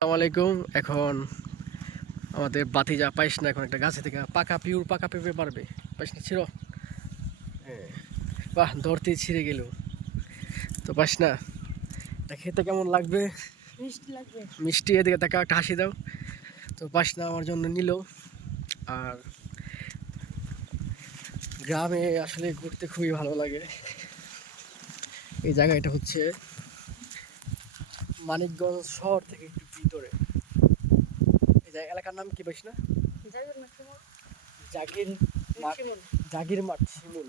আসসালামু আলাইকুম। এখন আমাদের বাতিজা পাইস না, এখন একটা গাছে থেকে পিওর পাকা পেঁপে পারবে। পাইস না ছিল, হ্যাঁ, বাহ, ধরতেই ছিঁড়ে গেল। তো পাইস না, এটা খেতে কেমন লাগবে? মিষ্টি লাগবে। মিষ্টি। এদিকে তাকে একটা হাসি দাও। তো পাইস না আমার জন্য নিল। আর গ্রামে আসলে ঘুরতে খুবই ভালো লাগে। এই জায়গাটা হচ্ছে মানিকগঞ্জ শহর থেকে একটু ভিতরে। এই জায়গা এলাকার নাম কি পাইস না? জাগির ম্যাক্সিমুন। জাগির মাঠ। ম্যাক্সিমুন। জাগির মাঠ শিমুল।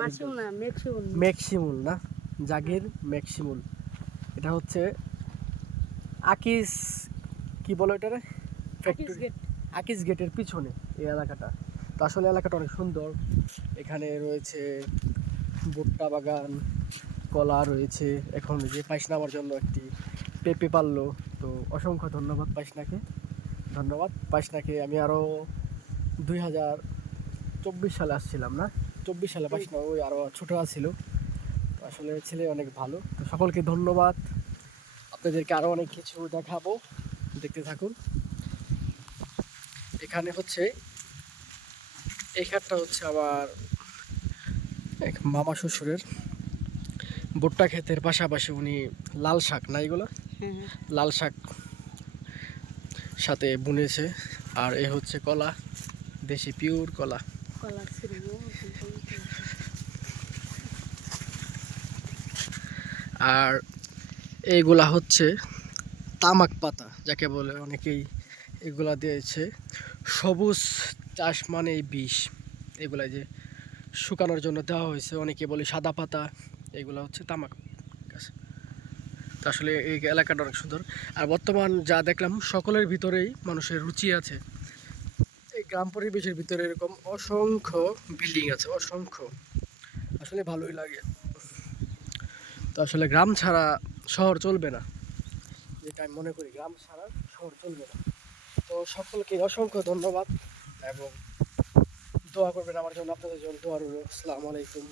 মাসিমুন না, ম্যাক্সিমুন। মেক্সিমুল না, জাগির মেক্সিমুল। এটা হচ্ছে আকিস, কি বলো এটারে, আকিস ফ্যাক্টরি। গেট। আকিস গেটের পিছনে এই এলাকাটা। তো আসলে এলাকাটা অনেক সুন্দর। এখানে রয়েছে ভুট্টা বাগান, কলা রয়েছে। এখন যে পাইসনা আমার জন্য একটি পেঁপে পারলো। তো অসংখ্য ধন্যবাদ পাইসনাকে। ধন্যবাদ পাইসনাকে। আমি আরও 2024 সালে আসছিলাম না, 24 সালে পাইসনা ওই আরও ছোটো ছিল। তো আসলে ছেলে অনেক ভালো। তো সকলকে ধন্যবাদ। আপনাদেরকে আরও অনেক কিছু দেখাবো, দেখতে থাকুন। এখানে হচ্ছে এই খাতটা হচ্ছে আমার এক মামা শ্বশুরের। ভুট্টা ক্ষেতের পাশাপাশি উনি লাল শাক, না এগুলো লাল শাক সাথে বুনেছে। আর এ হচ্ছে কলা, দেশি পিওর কলা। কলা ছিড়বো। আর এইগুলা হচ্ছে তামাক পাতা, যাকে বলে অনেকেই। এগুলা দিয়েছে সবুজ চাষ মানে বিষ। এগুলা যে শুকানোর জন্য দেওয়া হয়েছে, অনেকে বলে সাদা পাতা। এগুলা হচ্ছে তামাক গাছ। তো আসলে এই এলাকাটা অনেক সুন্দর। আর বর্তমান যা দেখলাম, সকলের ভিতরেই মানুষের রুচি আছে। এই গ্রাম পরিবেশের ভিতরে এরকম অসংখ্য বিল্ডিং আছে, অসংখ্য। আসলে ভালোই লাগে। তো আসলে গ্রাম ছাড়া শহর চলবে না, যেটা আমি মনে করি, গ্রাম ছাড়া শহর চলবে না। তো সকলকে অসংখ্য ধন্যবাদ এবং দোয়া করবেন আমার জন্য, আপনাদের জন্য দোয়া রইল। আসসালামু আলাইকুম।